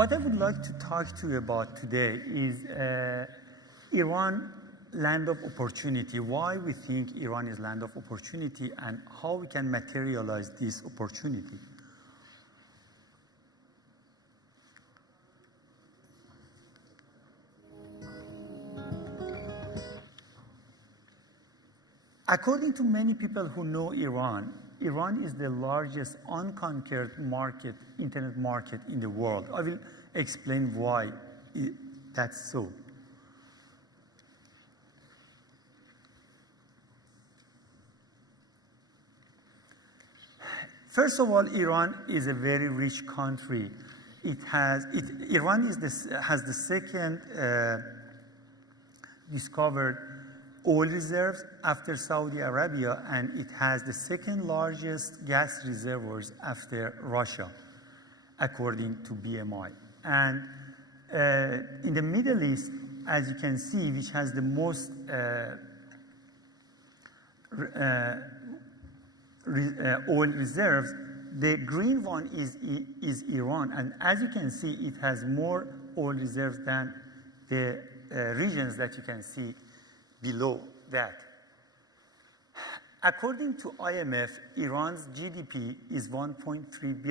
What I would like to talk to you about today is Iran, land of opportunity, why we think Iran is land of opportunity and how we can materialize this opportunity. According to many people who know Iran, Iran is the largest unconquered market, internet market in the world. I will explain why that's so. First of all, Iran is a very rich country. Iran has the second discovered oil reserves after Saudi Arabia, and it has the second largest gas reservoirs after Russia, according to BMI. And in the Middle East, as you can see, which has the most oil reserves, the green one is Iran, and as you can see, it has more oil reserves than the regions that you can see below that. According to IMF, Iran's GDP is 1.3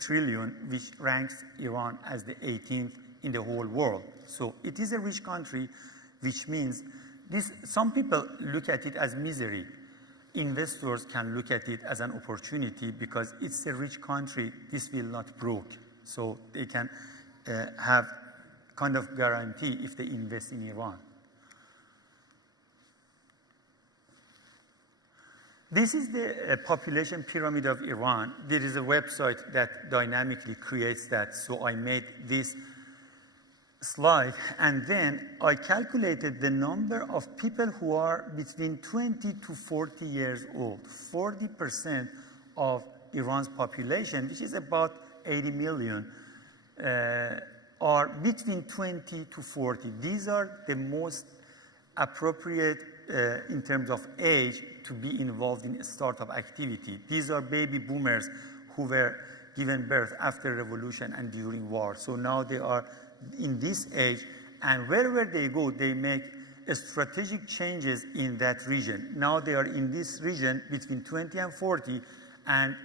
trillion, which ranks Iran as the 18th in the whole world. So it is a rich country, which means some people look at it as misery. Investors can look at it as an opportunity because it's a rich country, this will not broke. So they can have kind of guarantee if they invest in Iran. This is the population pyramid of Iran. There is a website that dynamically creates that. So I made this slide, and then I calculated the number of people who are between 20 to 40 years old. 40% of Iran's population, which is about 80 million, are between 20 to 40. These are the most appropriate in terms of age to be involved in startup activity. These are baby boomers who were given birth after revolution and during war. So now they are in this age, and wherever they go, they make strategic changes in that region. Now they are in this region between 20 and 40, and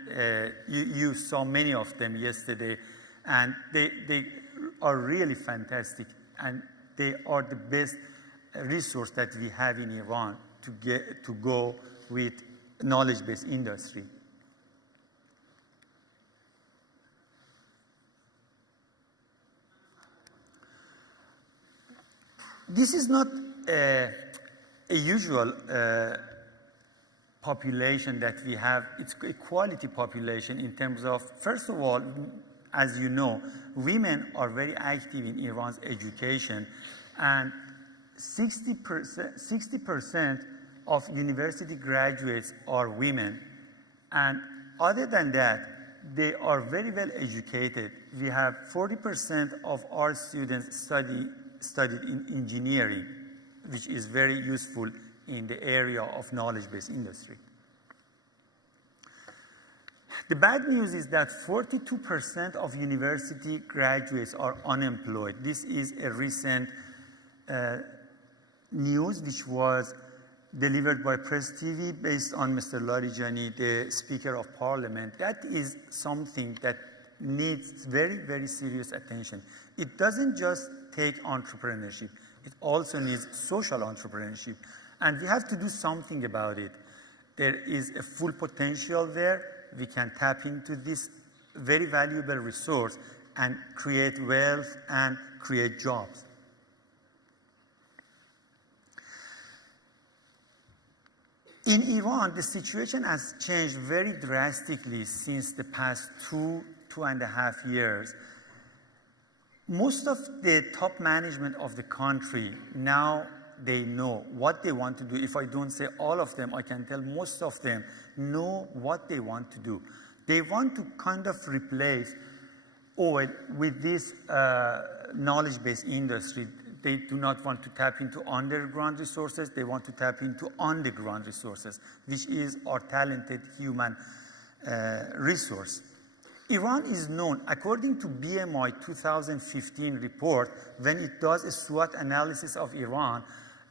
you saw many of them yesterday, and they are really fantastic, and they are the best resource that we have in Iran to go with knowledge-based industry. This is not a usual population that we have. It's a quality population in terms of, first of all, as you know, women are very active in Iran's education, and 60% of university graduates are women. And other than that, they are very well educated. We have 40% of our students studied in engineering, which is very useful in the area of knowledge-based industry. The bad news is that 42% of university graduates are unemployed. This is a recent news which was delivered by Press TV based on Mr. Larijani, the Speaker of Parliament. That is something that needs very, very serious attention. It doesn't just take entrepreneurship, it also needs social entrepreneurship, and we have to do something about it. There is a full potential there. We can tap into this very valuable resource and create wealth and create jobs. In Iran, the situation has changed very drastically since the past 2.5 years. Most of the top management of the country, now they know what they want to do. If I don't say all of them, I can tell most of them know what they want to do. They want to kind of replace oil with this knowledge-based industry. They do not want to tap into underground resources. They want to tap into underground resources, which is our talented human resource. Iran is known, according to BMI 2015 report, when it does a SWOT analysis of Iran,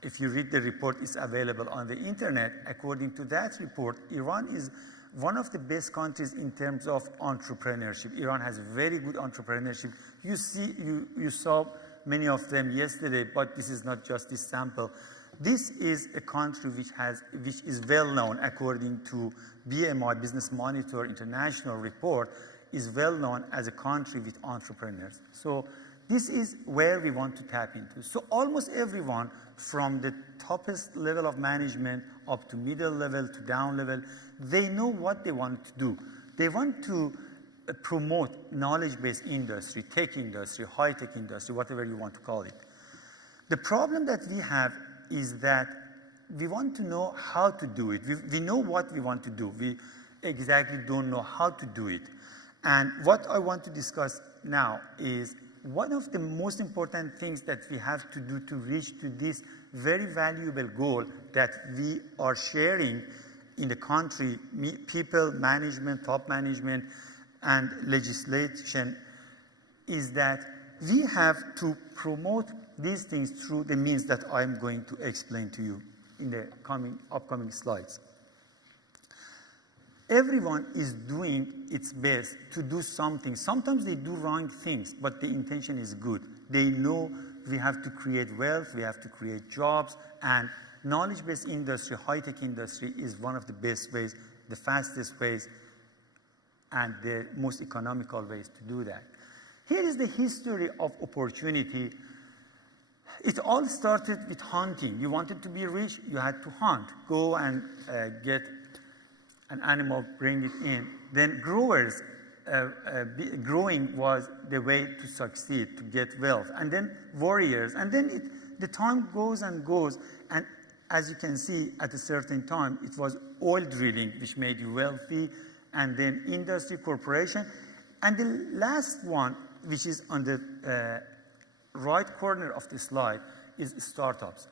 if you read the report, it's available on the internet. According to that report, Iran is one of the best countries in terms of entrepreneurship. Iran has very good entrepreneurship. You saw many of them yesterday, but this is not just this sample. This is a country which is well known, according to BMI, Business Monitor International report, is well known as a country with entrepreneurs. So this is where we want to tap into. So almost everyone from the toppest level of management up to middle level to down level, they know what they want to do. They want to promote knowledge-based industry, tech industry, high-tech industry, whatever you want to call it. The problem that we have is that we want to know how to do it. We know what we want to do. We exactly don't know how to do it. And what I want to discuss now is one of the most important things that we have to do to reach to this very valuable goal that we are sharing in the country, people, management, top management, and legislation, is that we have to promote these things through the means that I'm going to explain to you in the upcoming slides. Everyone is doing its best to do something. Sometimes they do wrong things, but the intention is good. They know we have to create wealth, we have to create jobs, and knowledge-based industry, high-tech industry is one of the best ways, the fastest ways, and the most economical ways to do that. Here is the history of opportunity. It all started with hunting. You wanted to be rich, you had to hunt. Go and get an animal, bring it in. Then growers, growing was the way to succeed, to get wealth. And then warriors. And then the time goes and goes. And as you can see, at a certain time, it was oil drilling, which made you wealthy, and then industry, corporation. And the last one, which is on the right corner of the slide, is startups.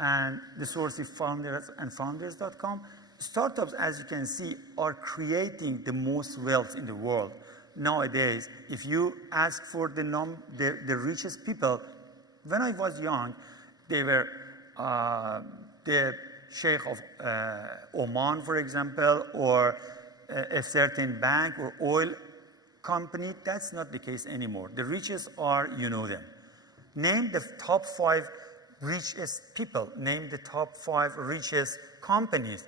And the source is founders and founders.com. Startups, as you can see, are creating the most wealth in the world. Nowadays, if you ask for the richest people, when I was young, they were the Sheikh of Oman, for example, or a certain bank or oil company. That's not the case anymore. The richest are, you know them. Name the top 5 richest people. Name the top 5 richest companies.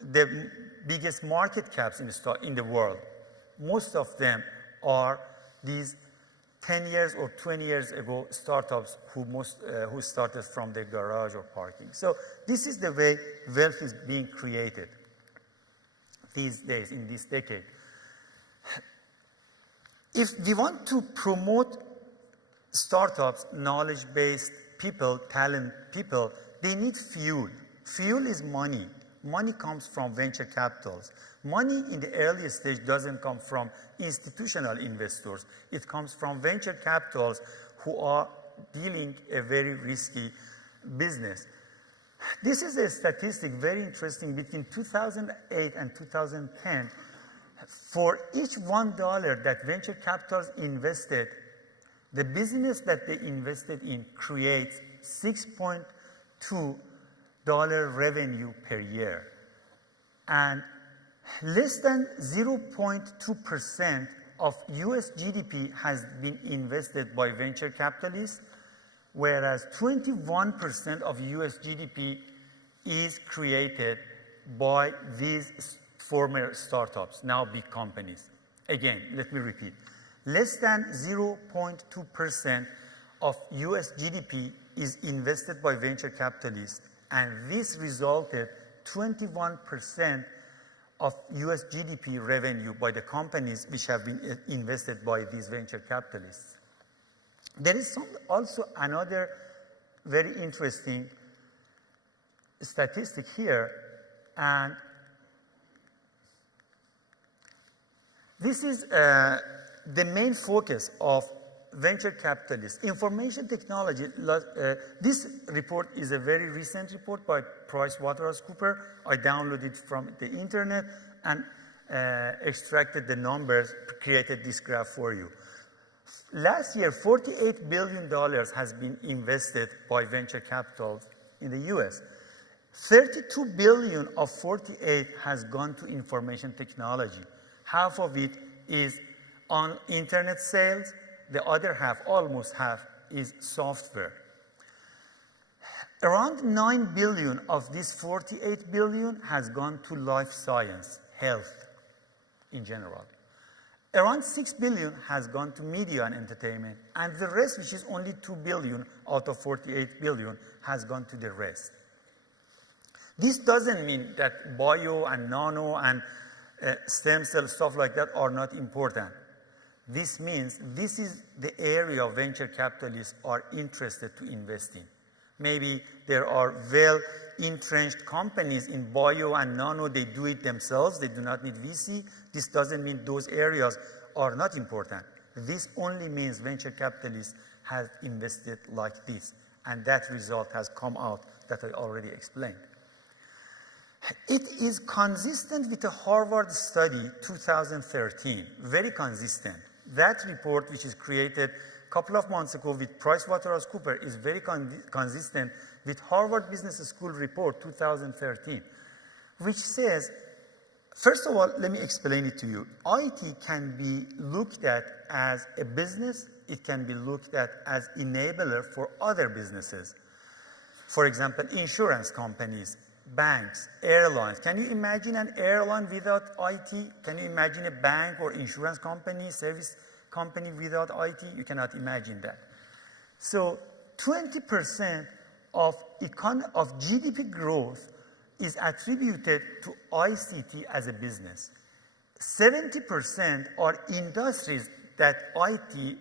The biggest market caps in the world. Most of them are these 10 years or 20 years ago startups who started from their garage or parking. So this is the way wealth is being created these days, in this decade. If we want to promote startups, knowledge-based people, talent people, they need fuel. Fuel is money. Money comes from venture capitals. Money in the early stage doesn't come from institutional investors. It comes from venture capitals who are dealing a very risky business. This is a statistic, very interesting. Between 2008 and 2010, for each $1 that venture capitals invested, the business that they invested in creates $6.2 revenue per year. And less than 0.2% of US GDP has been invested by venture capitalists, whereas 21% of US GDP is created by these former startups, now big companies. Again, let me repeat. Less than 0.2% of US GDP is invested by venture capitalists, and this resulted 21% of US GDP revenue by the companies which have been invested by these venture capitalists. There is also another very interesting statistic here, and this is the main focus of venture capitalists. Information technology, this report is a very recent report by PricewaterhouseCoopers. I downloaded it from the internet, and extracted the numbers, created this graph for you. Last year, $48 billion has been invested by venture capital in the US. 32 billion of 48 has gone to information technology. Half of it is on internet sales. The other half, almost half, is software. Around 9 billion of this 48 billion has gone to life science, health in general. Around 6 billion has gone to media and entertainment, and the rest, which is only 2 billion out of 48 billion, has gone to the rest. This doesn't mean that bio and nano and stem cell stuff like that are not important. This means this is the area venture capitalists are interested to invest in. Maybe there are well-entrenched companies in bio and nano, they do it themselves, they do not need VC. This doesn't mean those areas are not important. This only means venture capitalists have invested like this, and that result has come out that I already explained. It is consistent with a Harvard study 2013, very consistent. That report, which is created a couple of months ago with PricewaterhouseCoopers, is very consistent with Harvard Business School report 2013, which says, first of all, let me explain it to you. IT can be looked at as a business. It can be looked at as enabler for other businesses. For example, insurance companies, banks, airlines. Can you imagine an airline without IT? Can you imagine a bank or insurance company, service company without IT? You cannot imagine that. So 20% of GDP growth is attributed to ICT as a business. 70% are industries that IT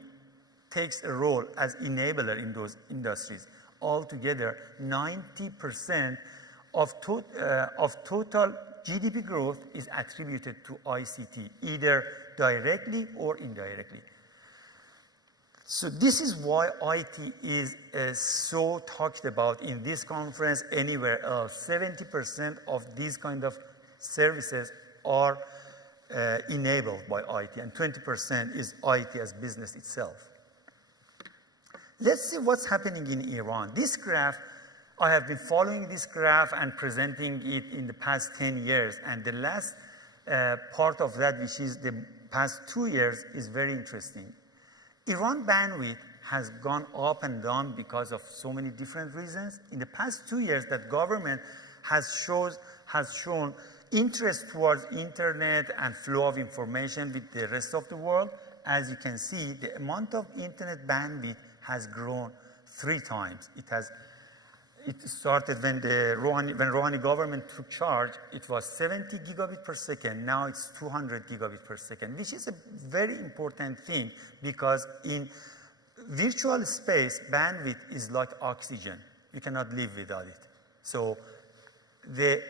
takes a role as enabler in those industries. Altogether, 90% of total GDP growth is attributed to ICT, either directly or indirectly. So this is why IT is so talked about in this conference, anywhere else. 70% of these kind of services are enabled by IT, and 20% is IT as business itself. Let's see what's happening in Iran. This graph, I have been following this graph and presenting it in the past 10 years, and the last part of that, which is the past 2 years, is very interesting. Iran bandwidth has gone up and down because of so many different reasons. In the past 2 years, that government has shown interest towards internet and flow of information with the rest of the world. As you can see, the amount of internet bandwidth has grown 3 times. It started when Rouhani government took charge. It was 70 gigabit per second. Now it's 200 gigabit per second, which is a very important thing because in virtual space, bandwidth is like oxygen. You cannot live without it. So the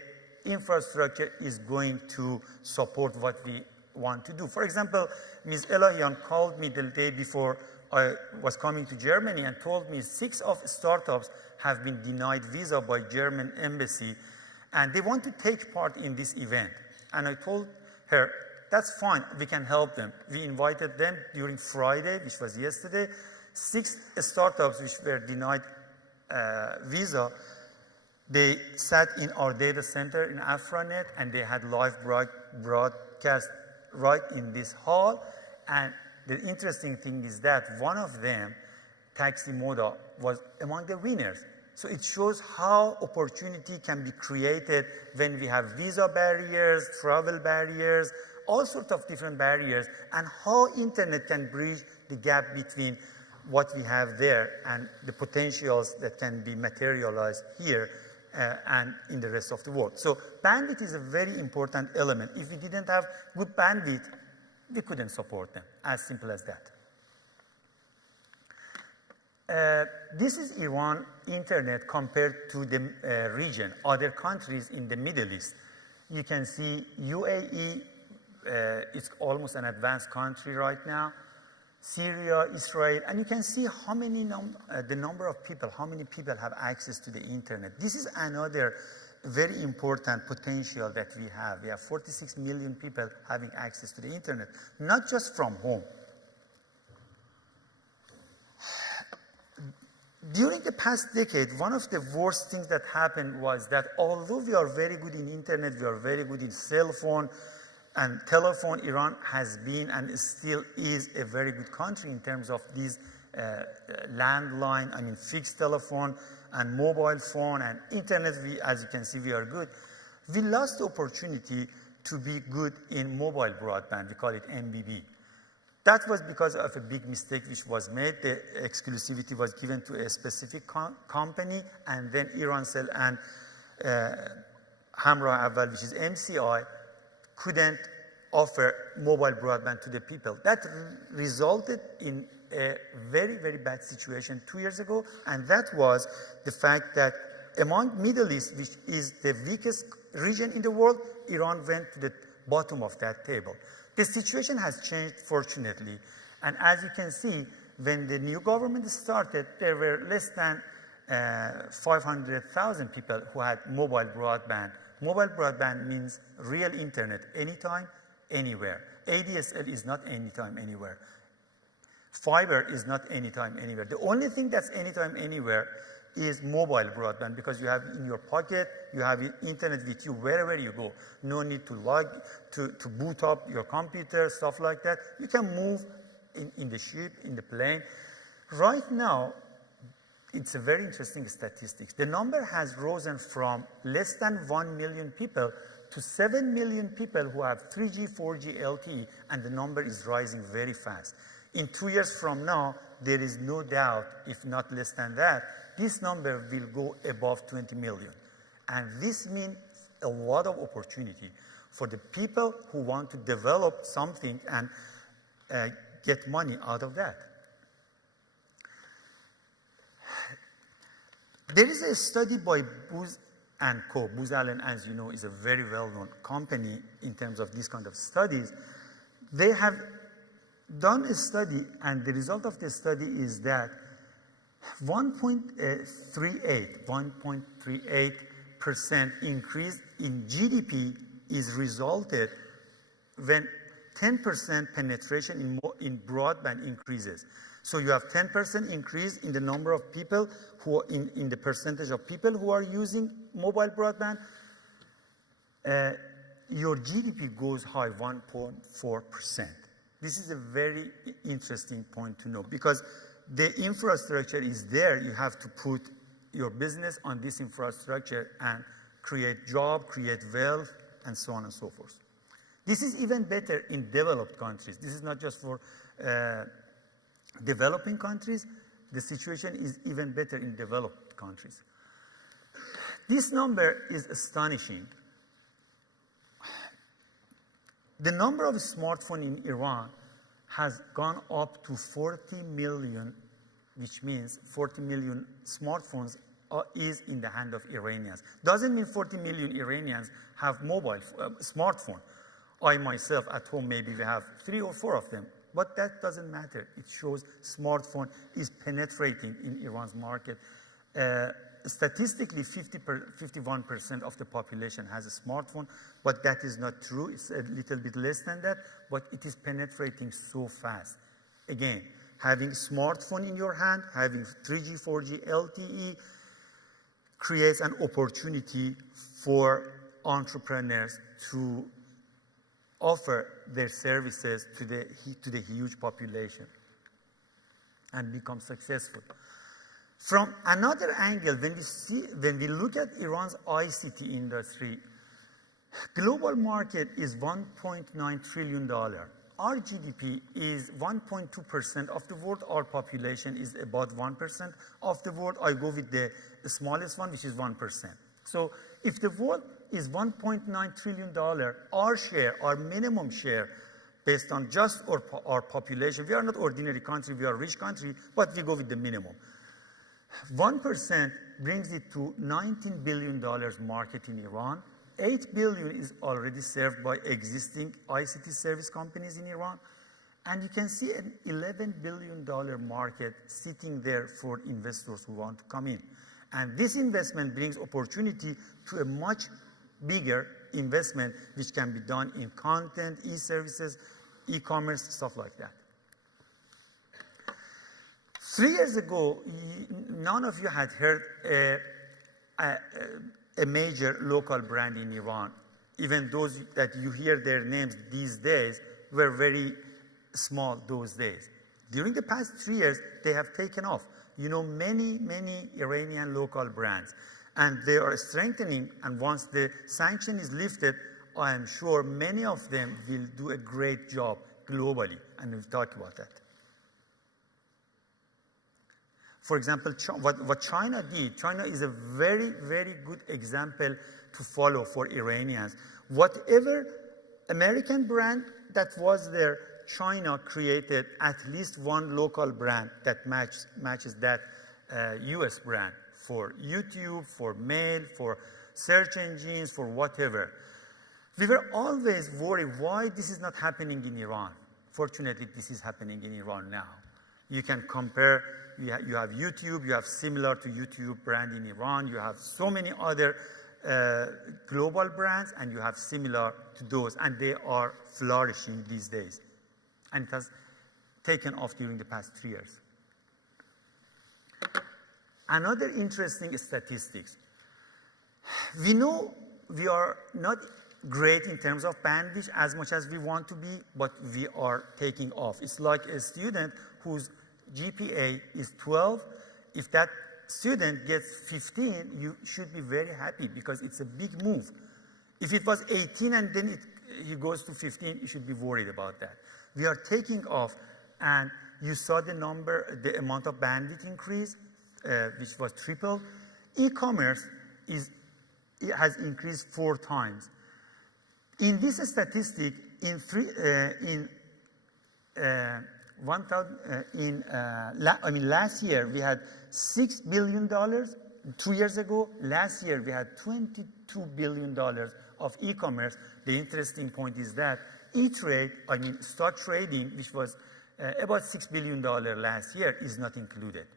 infrastructure is going to support what we want to do. For example, Ms. Elahian called me the day before I was coming to Germany and told me 6 of startups have been denied visa by German embassy, and they want to take part in this event. And I told her, that's fine, we can help them. We invited them during Friday, which was yesterday, 6 startups which were denied visa. They sat in our data center in Afranet, and they had live broadcast right in this hall. And the interesting thing is that one of them, Taxi Moda, was among the winners. So it shows how opportunity can be created when we have visa barriers, travel barriers, all sorts of different barriers, and how internet can bridge the gap between what we have there and the potentials that can be materialized here and in the rest of the world. So bandwidth is a very important element. If we didn't have good bandwidth, we couldn't support them, as simple as that. This is Iran internet compared to the region, other countries in the Middle East. You can see UAE, it's almost an advanced country right now. Syria, Israel, and you can see how many the number of people, how many people have access to the internet. This is another very important potential that we have. We have 46 million people having access to the internet, not just from home. During the past decade, one of the worst things that happened was that although we are very good in internet, we are very good in cell phone and telephone, Iran has been and still is a very good country in terms of these landline, fixed telephone and mobile phone and internet. As you can see, we are good. We lost the opportunity to be good in mobile broadband. We call it MBB. That was because of a big mistake which was made. The exclusivity was given to a specific company, and then Irancell and Hamrah Awal, which is MCI, couldn't offer mobile broadband to the people. That resulted in a very, very bad situation 2 years ago, and that was the fact that among Middle East, which is the weakest region in the world, Iran went to the bottom of that table. The situation has changed, fortunately, and as you can see, when the new government started, there were less than 500,000 people who had mobile broadband. Mobile broadband means real internet, anytime, anywhere. ADSL is not anytime, anywhere. Fiber is not anytime, anywhere. The only thing that's anytime, anywhere is mobile broadband, because you have it in your pocket, you have internet with you wherever you go. No need to to boot up your computer, stuff like that. You can move in the ship, in the plane. Right now, it's a very interesting statistics. The number has risen from less than 1 million people to 7 million people who have 3G, 4G, LTE, and the number is rising very fast. In 2 years from now, there is no doubt, if not less than that, this number will go above 20 million. And this means a lot of opportunity for the people who want to develop something and get money out of that. There is a study by Booz and Co. Booz Allen, as you know, is a very well-known company in terms of these kind of studies. They have done a study, and the result of the study is that 1.38% increase in GDP is resulted when 10% penetration in broadband increases. So you have 10% increase in the number of people who in the percentage of people who are using mobile broadband. Your GDP goes high 1.4%. This is a very interesting point to know, because the infrastructure is there. You have to put your business on this infrastructure and create job, create wealth, and so on and so forth. This is even better in developed countries. This is not just for developing countries. The situation is even better in developed countries. This number is astonishing. The number of smartphones in Iran has gone up to 40 million, which means 40 million smartphones is in the hand of Iranians. Doesn't mean 40 million Iranians have mobile smartphone. I myself at home, maybe we have 3 or 4 of them, but that doesn't matter. It shows smartphone is penetrating in Iran's market. Statistically, 51% of the population has a smartphone, but that is not true. It's a little bit less than that, but it is penetrating so fast. Again, having smartphone in your hand, having 3G, 4G, LTE creates an opportunity for entrepreneurs to offer their services to the huge population and become successful. From another angle, when we look at Iran's ICT industry, global market is $1.9 trillion. Our GDP is 1.2% of the world. Our population is about 1% of the world. I go with the smallest one, which is 1%. So if the world is $1.9 trillion, our share, our minimum share, based on just our population, we are not ordinary country, we are a rich country, but we go with the minimum. 1% brings it to $19 billion market in Iran. 8 billion is already served by existing ICT service companies in Iran. And you can see an $11 billion market sitting there for investors who want to come in. And this investment brings opportunity to a much bigger investment which can be done in content, e-services, e-commerce, stuff like that. 3 years ago, none of you had heard a major local brand in Iran. Even those that you hear their names these days were very small those days. During the past 3 years, they have taken off. You know, many Iranian local brands. And they are strengthening, and once the sanction is lifted, I am sure many of them will do a great job globally, and we'll talk about that. For example, what China did, China is a very good example to follow for Iranians. Whatever American brand that was there, China created at least one local brand that matches that US brand for YouTube, for mail, for search engines, for whatever. We were always worried why this is not happening in Iran. Fortunately, this is happening in Iran now. You can compare, you have YouTube, you have similar to YouTube brand in Iran, you have so many other global brands, and you have similar to those, and they are flourishing these days. And it has taken off during the past 3 years. Another interesting statistics. We know we are not great in terms of bandwidth as much as we want to be, but we are taking off. It's like a student whose GPA is 12. If that student gets 15, you should be very happy because it's a big move. If it was 18 and then he goes to 15, you should be worried about that. We are taking off, and you saw the number, the amount of bandwidth increase, which was triple. E-commerce has increased 4 times. In this statistic, last year we had $6 billion. 2 years ago, last year we had $22 billion of e-commerce. The interesting point is that stock trading, which was about $6 billion last year, is not included.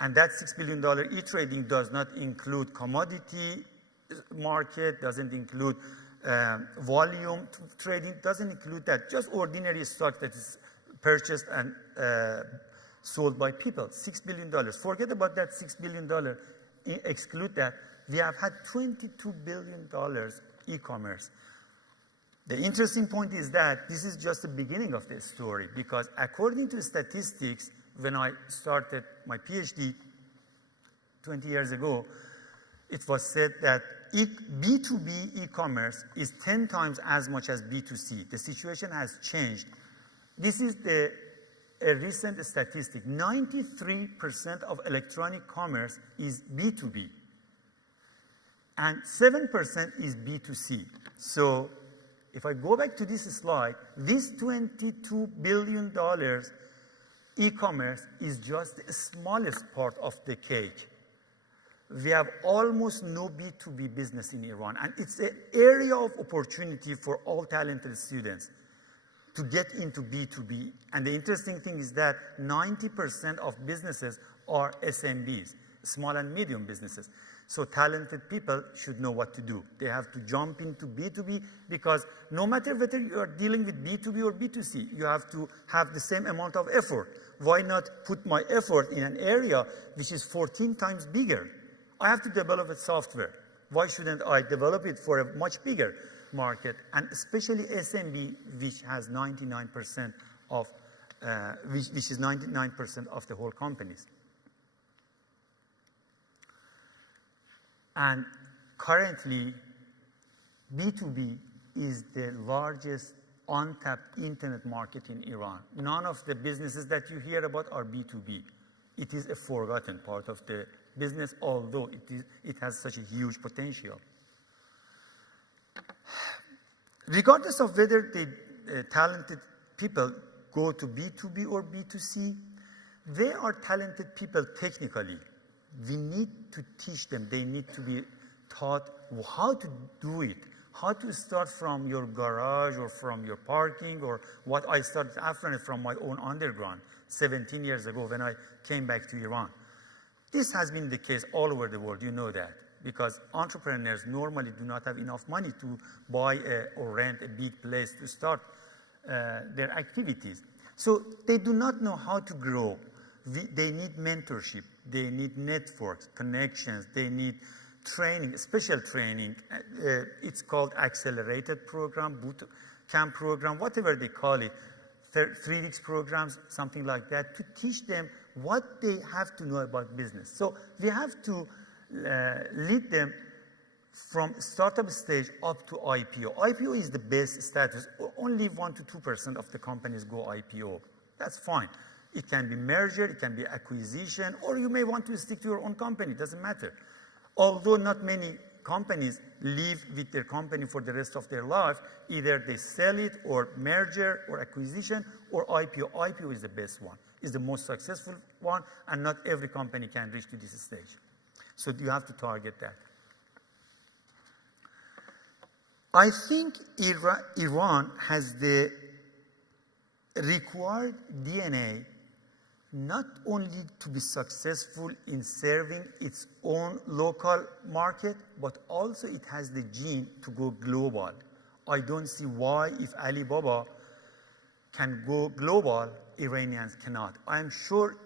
And that $6 billion e-trading does not include commodity market, doesn't include volume trading, doesn't include that. Just ordinary stock that is purchased and sold by people, $6 billion. Forget about that $6 billion, exclude that. We have had $22 billion e-commerce. The interesting point is that this is just the beginning of the story, because according to statistics, when I started my PhD 20 years ago, it was said that B2B e-commerce is 10 times as much as B2C. The situation has changed. This is a recent statistic. 93% of electronic commerce is B2B, and 7% is B2C. So if I go back to this slide, this $22 billion e-commerce is just the smallest part of the cake. We have almost no B2B business in Iran, and it's an area of opportunity for all talented students to get into B2B. And the interesting thing is that 90% of businesses are SMBs, small and medium businesses. So talented people should know what to do. They have to jump into B2B, because no matter whether you are dealing with B2B or B2C, you have to have the same amount of effort. Why not put my effort in an area which is 14 times bigger? I have to develop a software. Why shouldn't I develop it for a much bigger market? And especially SMB, which has 99% of, which is 99% of the whole companies. And currently, B2B is the largest untapped internet market in Iran. None of the businesses that you hear about are B2B. It is a forgotten part of the business, although it has such a huge potential. Regardless of whether the talented people go to B2B or B2C, they are talented people technically. We need to teach them. They need to be taught how to do it, how to start from your garage or from your parking, or what I started after from my own underground 17 years ago when I came back to Iran. This has been the case all over the world, you know that, because entrepreneurs normally do not have enough money to buy or rent a big place to start their activities. So they do not know how to grow. They need mentorship, they need networks, connections, they need training, special training. It's called accelerated program, boot camp program, whatever they call it, 3 weeks programs, something like that, to teach them what they have to know about business. So we have to lead them from startup stage up to IPO. IPO is the best status. Only 1 to 2% of the companies go IPO. That's fine. It can be merger, it can be acquisition, or you may want to stick to your own company. It doesn't matter. Although not many companies live with their company for the rest of their life, either they sell it or merger or acquisition or IPO. IPO is the best one, is the most successful one, and not every company can reach to this stage. So you have to target that. I think Iran has the required DNA not only to be successful in serving its own local market, but also it has the gene to go global. I don't see why, if Alibaba can go global, Iranians cannot. I'm sure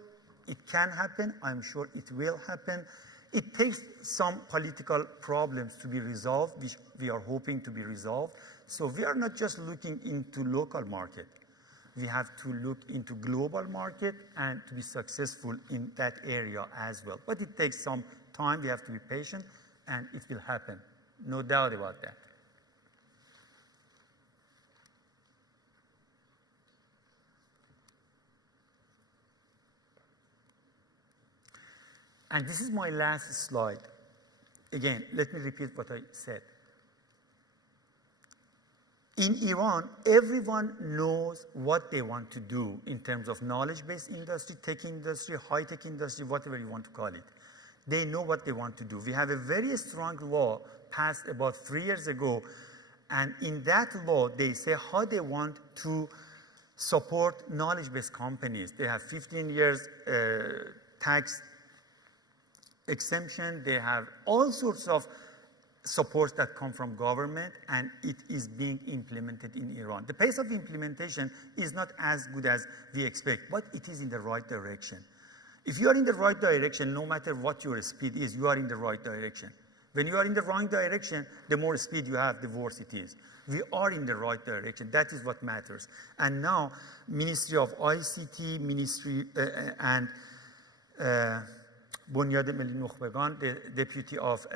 it can happen. I'm sure it will happen. It takes some political problems to be resolved, which we are hoping to be resolved. So we are not just looking into local market. We have to look into global market and to be successful in that area as well. But it takes some time. We have to be patient, and it will happen. No doubt about that. And this is my last slide. Again, let me repeat what I said. In Iran, everyone knows what they want to do in terms of knowledge-based industry, tech industry, high-tech industry, whatever you want to call it. They know what they want to do. We have a very strong law passed about 3 years ago, and in that law, they say how they want to support knowledge-based companies. They have 15 years tax exemption. They have all sorts of supports that come from government, and it is being implemented in Iran. The pace of implementation is not as good as we expect, but it is in the right direction. If you are in the right direction, no matter what your speed is, you are in the right direction. When you are in the wrong direction, the more speed you have, the worse it is. We are in the right direction. That is what matters. And now, Ministry of ICT, Ministry and Bunyad Milli Nukhbegan, the Deputy of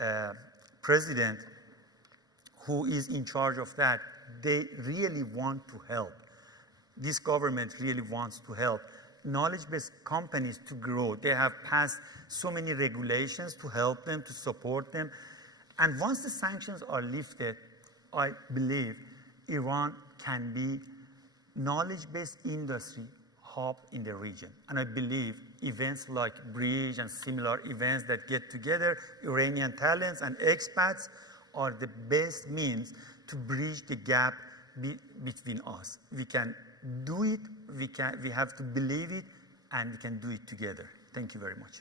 President, who is in charge of that, they really want to help. This government really wants to help knowledge-based companies to grow. They have passed so many regulations to help them, to support them. And once the sanctions are lifted, I believe Iran can be knowledge-based industry hub in the region. And I believe events like iBRIDGE and similar events that get together Iranian talents and expats are the best means to bridge the gap between us. We can do it, we have to believe it, and we can do it together. Thank you very much.